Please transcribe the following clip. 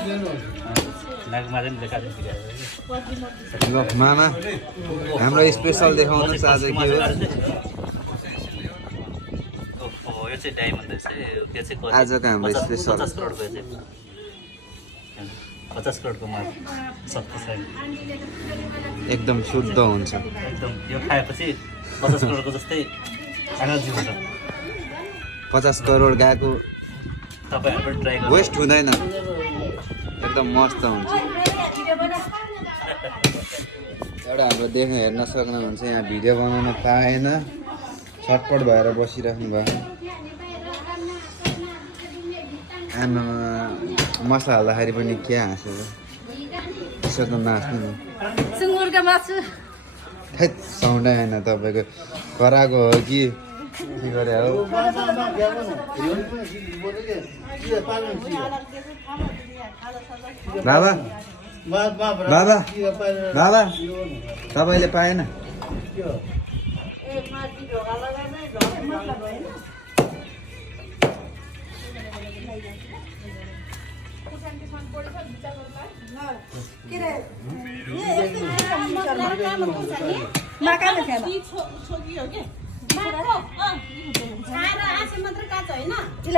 ल मामा हाम्रो स्पेसल देखाउनुहोस् आज के हो यो चाहिँ डायमन्ड रहेछ त्यो चाहिँ आजको हाम्रो स्पेसल 50 करोडको चाहिँ 50 करोडको माल शक्ति छ एकदम शुद्ध हुन्छ एकदम यो खाएपछि 50 करोडको जस्तै एनर्जी हुन्छ 50 करोड गएको तपाईहरु ट्राई गर्नु वेस्ट हुँदैन एकदम मस्त हुन्छ एउटा हाम्रो देख्न हेर्न सक्नुहुन्छ यहाँ भिडियो बनाउन पाएन छटपट भएर बसिराख्नु भयो आमा मसला हाल्दाखेरि पनि के हाँसेर यसो त नाच्नु नि सुँगुरको मासु हैट साउन्ड आएन तपाईँको कराएको हो कि के गरे हो बाबा बाबा बाबा तपाईँले पाएन छोकी हो के